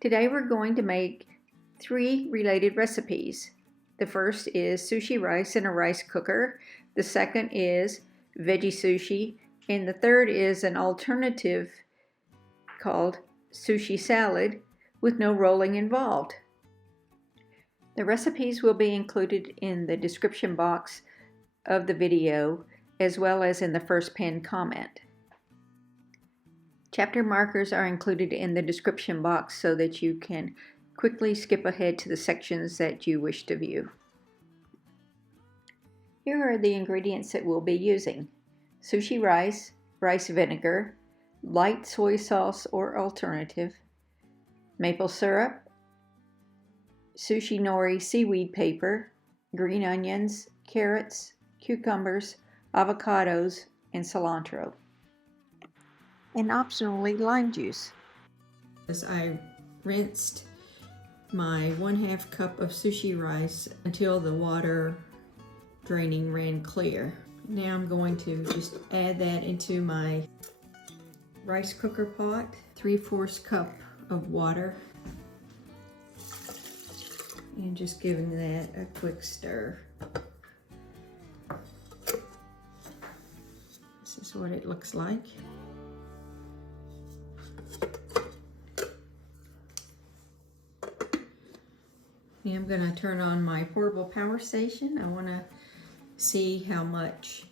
Today we're going to make 3 related recipes. The first is sushi rice in a rice cooker. The second is veggie sushi. And the third is an alternative called sushi salad with no rolling involved. The recipes will be included in the description box of the video as well as in the first pinned comment. Chapter markers are included in the description box so that you can quickly skip ahead to the sections that you wish to view. Here are the ingredients that we'll be using: sushi rice, rice vinegar, light soy sauce or alternative, maple syrup, Sushi Nori Seaweed paper, green onions, carrots, cucumbers, avocados, and cilantro. And optionally lime juice. As I rinsed my 1/2 cup of sushi rice until the water draining ran clear. Now I'm going to just add that into my rice cooker pot. 3/4 cup of water. And just giving that a quick stir. This is what it looks like. Now I'm going to turn on my portable power station. I want to see how much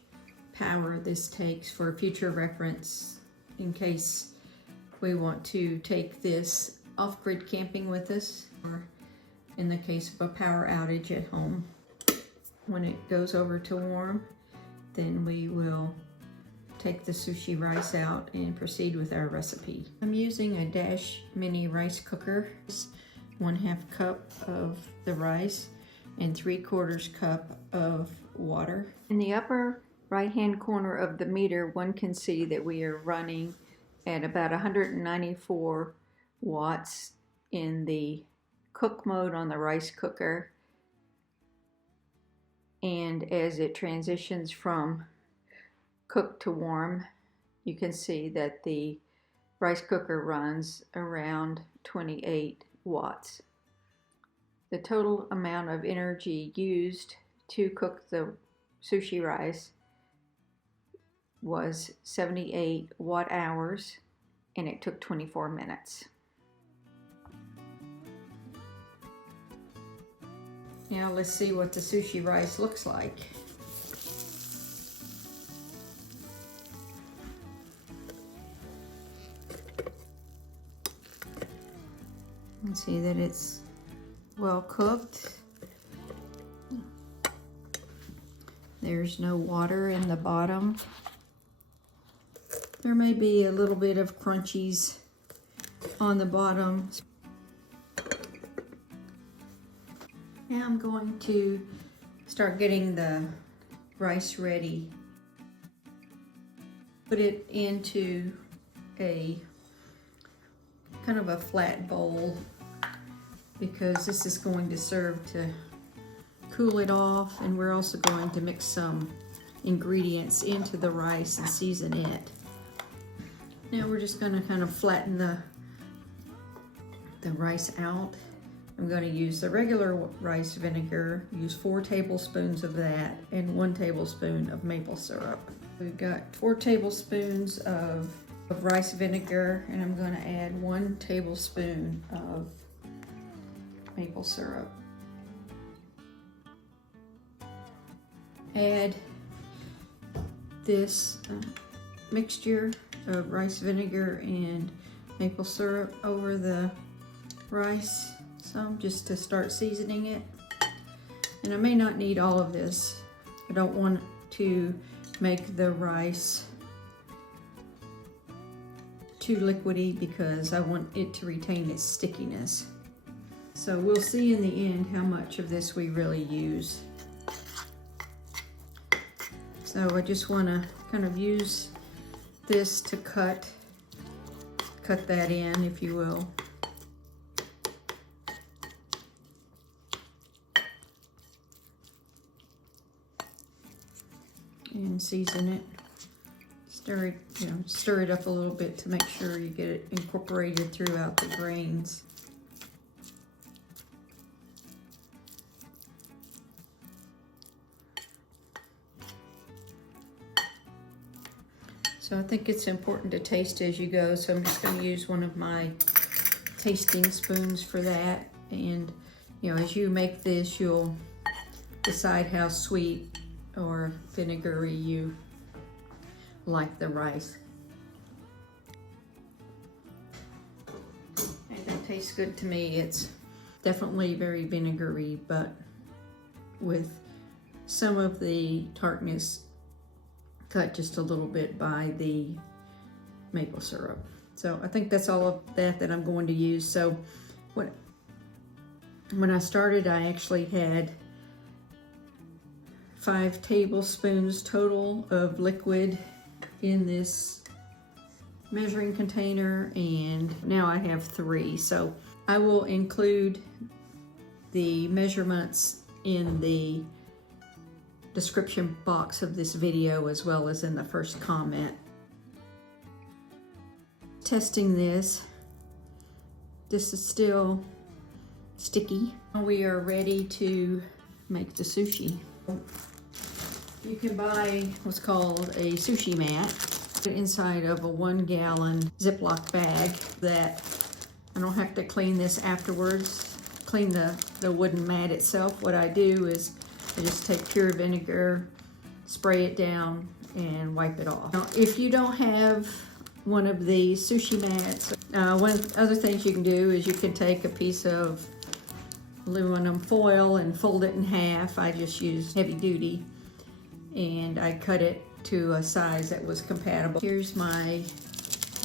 power this takes for future reference in case we want to take this off-grid camping with us, or in the case of a power outage at home. When it goes over to warm, then we will take the sushi rice out and proceed with our recipe. I'm using a Dash mini rice cooker. 1/2 cup of the rice and 3/4 cup of water. In the upper right hand corner of the meter, one can see that we are running at about 194 watts in the cook mode on the rice cooker, and as it transitions from cook to warm, you can see that the rice cooker runs around 28 watts. The total amount of energy used to cook the sushi rice was 78 watt hours, and it took 24 minutes. Now let's see what the sushi rice looks like. You can see that it's well cooked. There's no water in the bottom. There may be a little bit of crunchies on the bottom. Now I'm going to start getting the rice ready. Put it into a kind of a flat bowl, because this is going to serve to cool it off, and we're also going to mix some ingredients into the rice and season it. Now we're just going to kind of flatten the rice out. I'm going to use the regular rice vinegar, use 4 tablespoons of that, and 1 tablespoon of maple syrup. We've got 4 tablespoons of rice vinegar, and I'm going to add 1 tablespoon of maple syrup. Add this mixture of rice vinegar and maple syrup over the rice, some just to start seasoning it. And I may not need all of this. I don't want to make the rice too liquidy because I want it to retain its stickiness. So we'll see in the end how much of this we really use. So I just want to kind of use this to cut that in, if you will. And season it. Stir it up a little bit to make sure you get it incorporated throughout the grains. So I think it's important to taste as you go, so I'm just going to use one of my tasting spoons for that. And you know, as you make this, you'll decide how sweet or vinegary you like the rice. And that tastes good to me. It's definitely very vinegary, but with some of the tartness cut just a little bit by the maple syrup. So I think that's all of that I'm going to use. So when I started, I actually had 5 tablespoons total of liquid in this measuring container, and now I have 3. So I will include the measurements in the description box of this video as well as in the first comment. Testing this. This is still sticky. We are ready to make the sushi. You can buy what's called a sushi mat inside of a 1-gallon Ziploc bag that I don't have to clean this afterwards, clean the wooden mat itself. What I do is I just take pure vinegar, spray it down, and wipe it off. Now, if you don't have one of these sushi mats, one of the other things you can do is you can take a piece of aluminum foil and fold it in half. I just used heavy duty, and I cut it to a size that was compatible. Here's I'm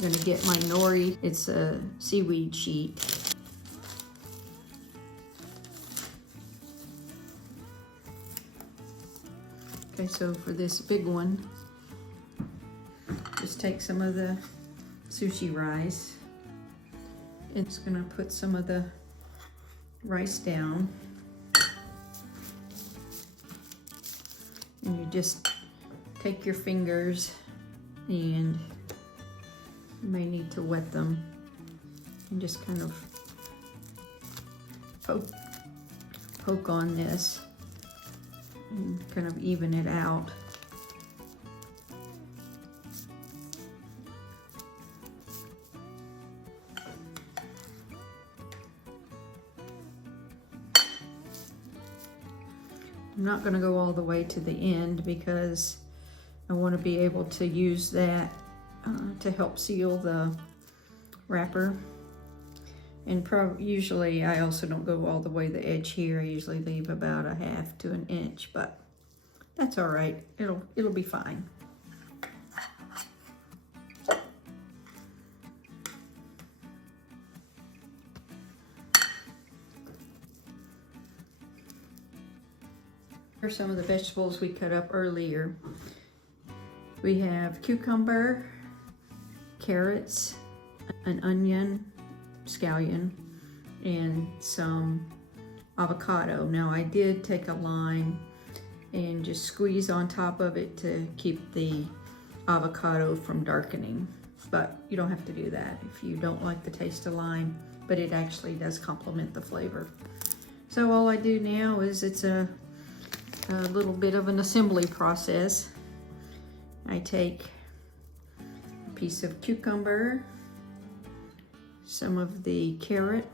gonna get my nori. It's a seaweed sheet. Okay, so for this big one, just take some of the sushi rice. It's gonna put some of the rice down. And you just take your fingers, and you may need to wet them, and just kind of poke on this and kind of even it out. I'm not going to go all the way to the end because I want to be able to use that to help seal the wrapper. And usually I also don't go all the way to the edge here. I usually leave about 1/2 to 1 inch, but that's all right. It'll be fine. Here's some of the vegetables we cut up earlier. We have cucumber, carrots, an onion, scallion, and some avocado. Now I did take a lime and just squeeze on top of it to keep the avocado from darkening, but you don't have to do that if you don't like the taste of lime, but it actually does complement the flavor. So all I do now is it's a little bit of an assembly process. I take a piece of cucumber, some of the carrot,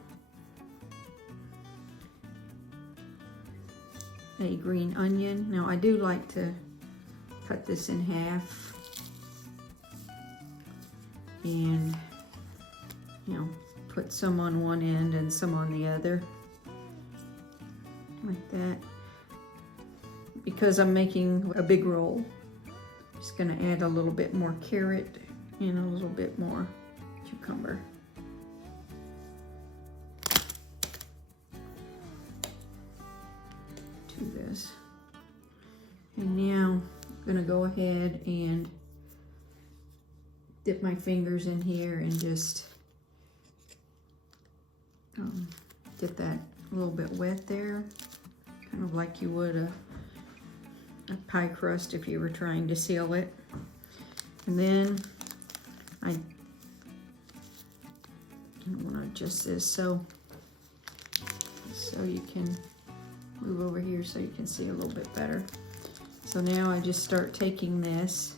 a green onion. Now I do like to cut this in half and, you know, put some on one end and some on the other, like that. Because I'm making a big roll, I'm just gonna add a little bit more carrot and a little bit more cucumber. To this. And now I'm gonna go ahead and dip my fingers in here and just get that a little bit wet there, kind of like you would a pie crust if you were trying to seal it. And then I want to adjust this so you can move over here so you can see a little bit better. So now I just start taking this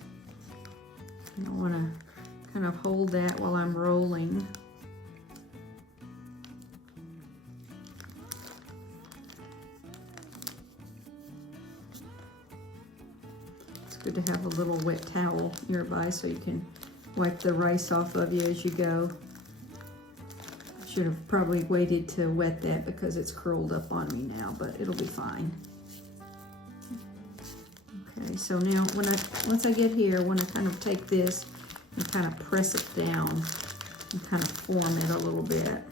I want to kind of hold that while I'm rolling. It's good to have a little wet towel nearby so you can wipe the rice off of you as you go. Should have probably waited to wet that because it's curled up on me now, but it'll be fine. Okay, so now once I get here, I want to kind of take this and kind of press it down and kind of form it a little bit.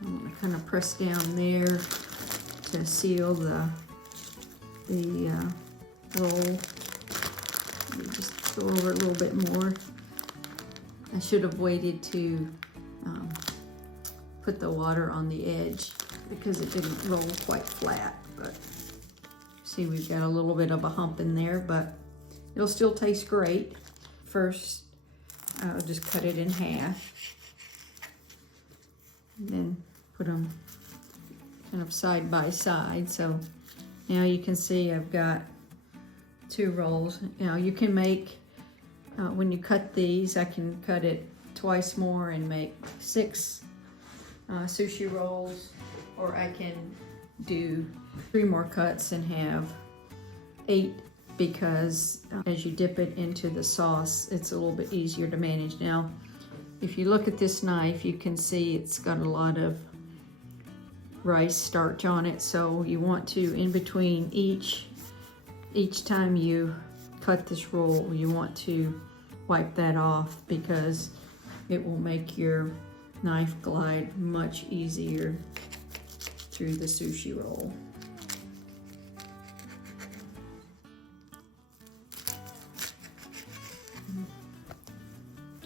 I'm going to kind of press down there to seal the roll. Let me just go over it a little bit more. I should have waited to put the water on the edge because it didn't roll quite flat, but see, we've got a little bit of a hump in there, but it'll still taste great. First, I'll just cut it in half and then put them kind of side by side. So now you can see I've got 2 rolls. Now you can make, when you cut these, I can cut it twice more and make 6 sushi rolls, or I can do 3 more cuts and have 8, because as you dip it into the sauce, it's a little bit easier to manage. Now, if you look at this knife, you can see it's got a lot of rice starch on it, so you want to, in between each time you cut this roll, you want to wipe that off because it will make your knife glide much easier through the sushi roll.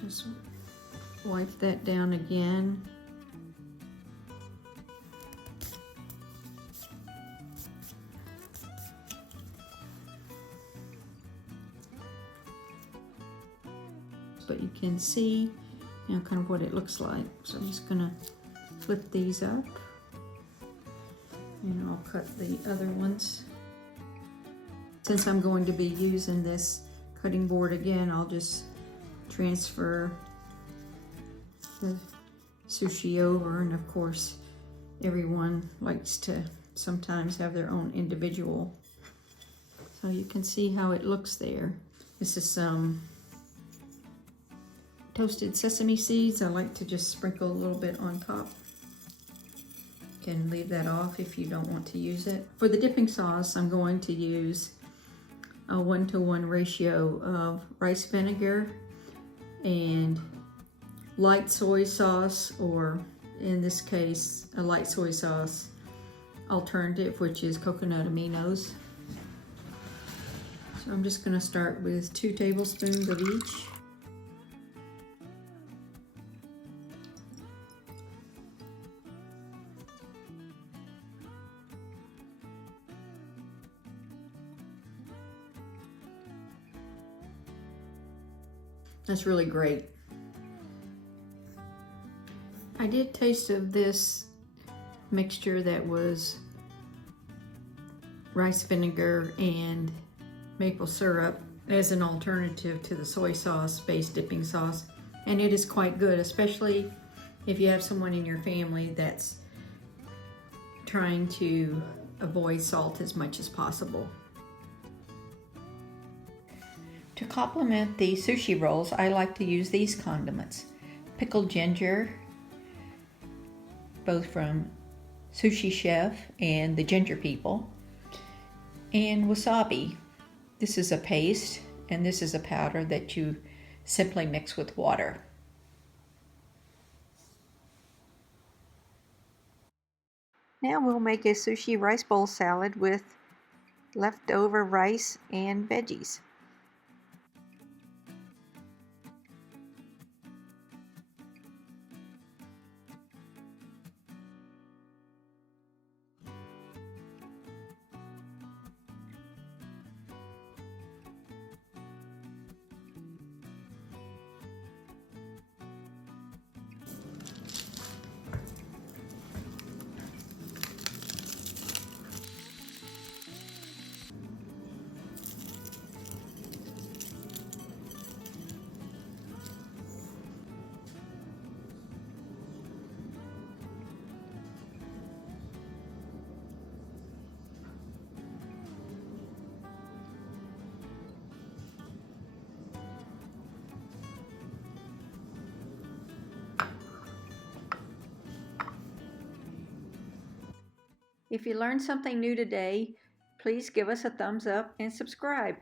Just wipe that down again. But you can see now kind of what it looks like. So I'm just gonna flip these up and I'll cut the other ones. Since I'm going to be using this cutting board again, I'll just transfer the sushi over, and of course everyone likes to sometimes have their own individual. So you can see how it looks there. This is some toasted sesame seeds. I like to just sprinkle a little bit on top. You can leave that off if you don't want to use it. For the dipping sauce, I'm going to use a 1-to-1 ratio of rice vinegar and light soy sauce, or in this case, a light soy sauce alternative, which is coconut aminos. So I'm just gonna start with 2 tablespoons of each. That's really great. I did taste of this mixture that was rice vinegar and maple syrup as an alternative to the soy sauce based dipping sauce, and it is quite good, especially if you have someone in your family that's trying to avoid salt as much as possible. To complement the sushi rolls, I like to use these condiments. Pickled ginger, both from Sushi Chef and the Ginger People, and wasabi. This is a paste, and this is a powder that you simply mix with water. Now we'll make a sushi rice bowl salad with leftover rice and veggies. If you learned something new today, please give us a thumbs up and subscribe.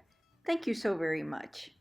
Thank you so very much.